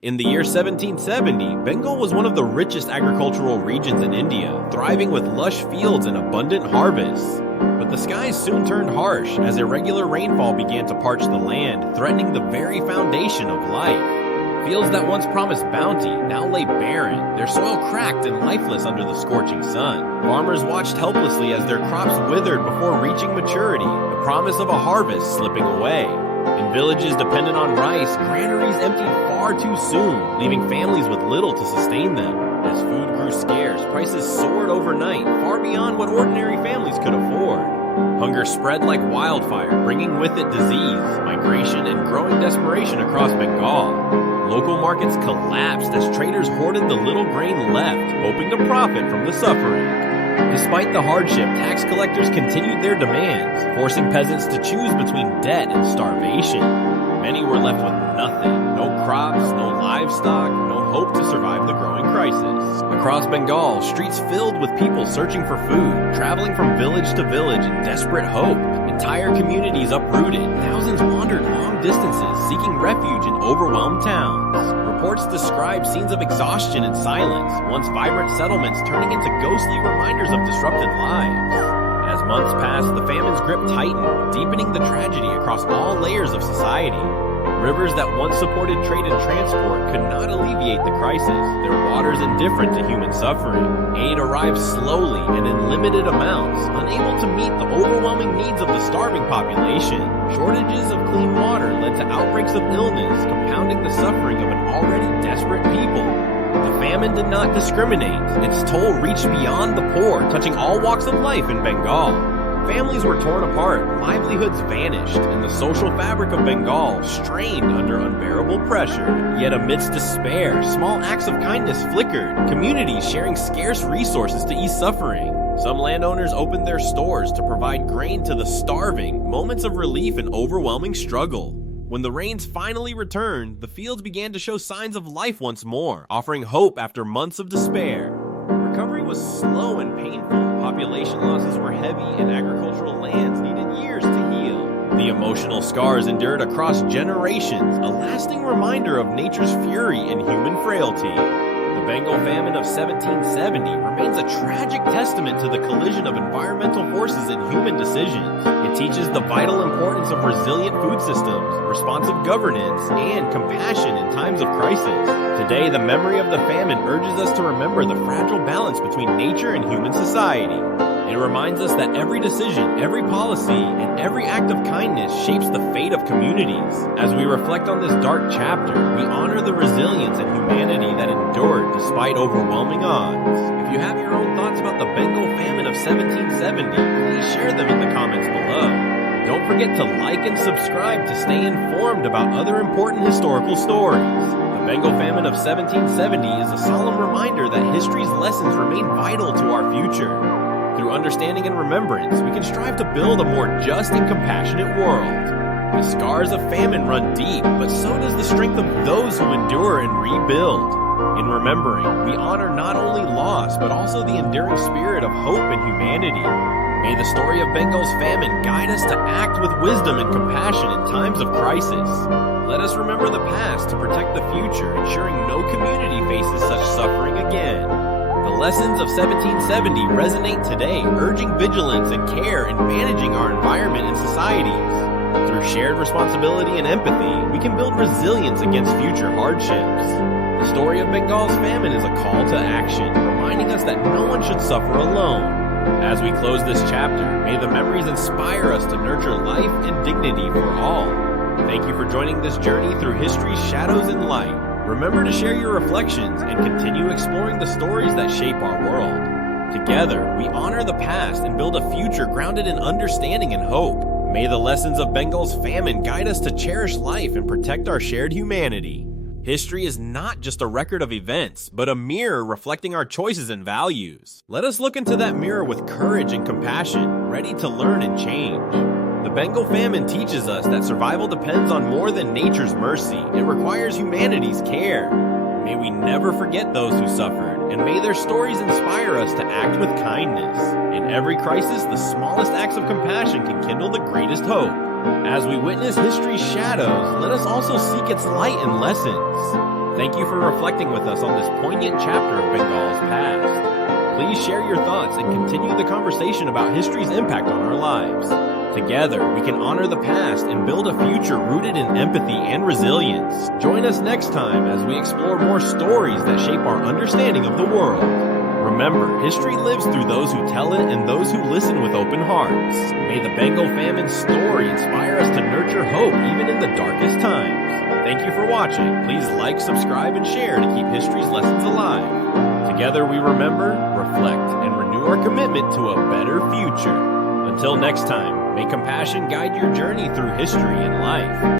In the year 1770, Bengal was one of the richest agricultural regions in India, thriving with lush fields and abundant harvests. But the skies soon turned harsh as irregular rainfall began to parch the land, threatening the very foundation of life. Fields that once promised bounty now lay barren, their soil cracked and lifeless under the scorching sun. Farmers watched helplessly as their crops withered before reaching maturity, the promise of a harvest slipping away. In villages dependent on rice, granaries emptied far too soon, leaving families with little to sustain them. As food grew scarce, prices soared overnight, far beyond what ordinary families could afford. Hunger spread like wildfire, bringing with it disease, migration, and growing desperation across Bengal. Local markets collapsed as traders hoarded the little grain left, hoping to profit from the suffering. Despite the hardship, tax collectors continued their demands, forcing peasants to choose between debt and starvation. Many were left with nothing, no crops, no livestock, no hope to survive the growing crisis. Across Bengal, streets filled with people searching for food, traveling from village to village in desperate hope. Entire communities uprooted, thousands wandered long distances, seeking refuge in overwhelmed towns. Reports describe scenes of exhaustion and silence, once vibrant settlements turning into ghostly reminders of disrupted lives. As months passed, the famine's grip tightened, deepening the tragedy across all layers of society. Rivers that once supported trade and transport could not alleviate the crisis, their waters indifferent to human suffering. Aid arrived slowly and in limited amounts, unable to meet the overwhelming needs of the starving population. Shortages of clean water led to outbreaks of illness, compounding the suffering of an already desperate people. The famine did not discriminate. Its toll reached beyond the poor, touching all walks of life in Bengal. Families were torn apart, livelihoods vanished, and the social fabric of Bengal strained under unbearable pressure. Yet amidst despair, small acts of kindness flickered, communities sharing scarce resources to ease suffering. Some landowners opened their stores to provide grain to the starving, moments of relief in overwhelming struggle. When the rains finally returned, the fields began to show signs of life once more, offering hope after months of despair. Recovery was slow and painful. Population losses were heavy, and agricultural lands needed years to heal. The emotional scars endured across generations, a lasting reminder of nature's fury and human frailty. The Bengal Famine of 1770 remains a tragic testament to the collision of environmental forces and human decisions. It teaches the vital importance of resilient food systems, responsive governance, and compassion in times of crisis. Today, the memory of the famine urges us to remember the fragile balance between nature and human society. It reminds us that every decision, every policy, and every act of kindness shapes the fate of communities. As we reflect on this dark chapter, we honor the resilience and humanity that endured despite overwhelming odds. If you have your own thoughts about the Bengal Famine of 1770, please share them in the comments below. Don't forget to like and subscribe to stay informed about other important historical stories. The Bengal Famine of 1770 is a solemn reminder that history's lessons remain vital to our future. Through understanding and remembrance, we can strive to build a more just and compassionate world. The scars of famine run deep, but so does the strength of those who endure and rebuild. In remembering, we honor not only loss, but also the enduring spirit of hope and humanity. May the story of Bengal's famine guide us to act with wisdom and compassion in times of crisis. Let us remember the past to protect the future, ensuring no community faces such suffering again. The lessons of 1770 resonate today, urging vigilance and care in managing our environment and societies. Through shared responsibility and empathy, we can build resilience against future hardships. The story of Bengal's famine is a call to action, reminding us that no one should suffer alone. As we close this chapter, may the memories inspire us to nurture life and dignity for all. Thank you for joining this journey through history's shadows and light. Remember to share your reflections and continue exploring the stories that shape our world. Together, we honor the past and build a future grounded in understanding and hope. May the lessons of Bengal's famine guide us to cherish life and protect our shared humanity. History is not just a record of events, but a mirror reflecting our choices and values. Let us look into that mirror with courage and compassion, ready to learn and change. The Bengal Famine teaches us that survival depends on more than nature's mercy. It requires humanity's care. May we never forget those who suffered, and may their stories inspire us to act with kindness. In every crisis, the smallest acts of compassion can kindle the greatest hope. As we witness history's shadows, let us also seek its light and lessons. Thank you for reflecting with us on this poignant chapter of Bengal's past. Please share your thoughts and continue the conversation about history's impact on our lives. Together, we can honor the past and build a future rooted in empathy and resilience. Join us next time as we explore more stories that shape our understanding of the world. Remember, history lives through those who tell it and those who listen with open hearts. May the Bengal Famine story inspire us to nurture hope even in the darkest times. Thank you for watching. Please like, subscribe, and share to keep history's lessons alive. Together we remember, reflect, and renew our commitment to a better future. Until next time, may compassion guide your journey through history and life.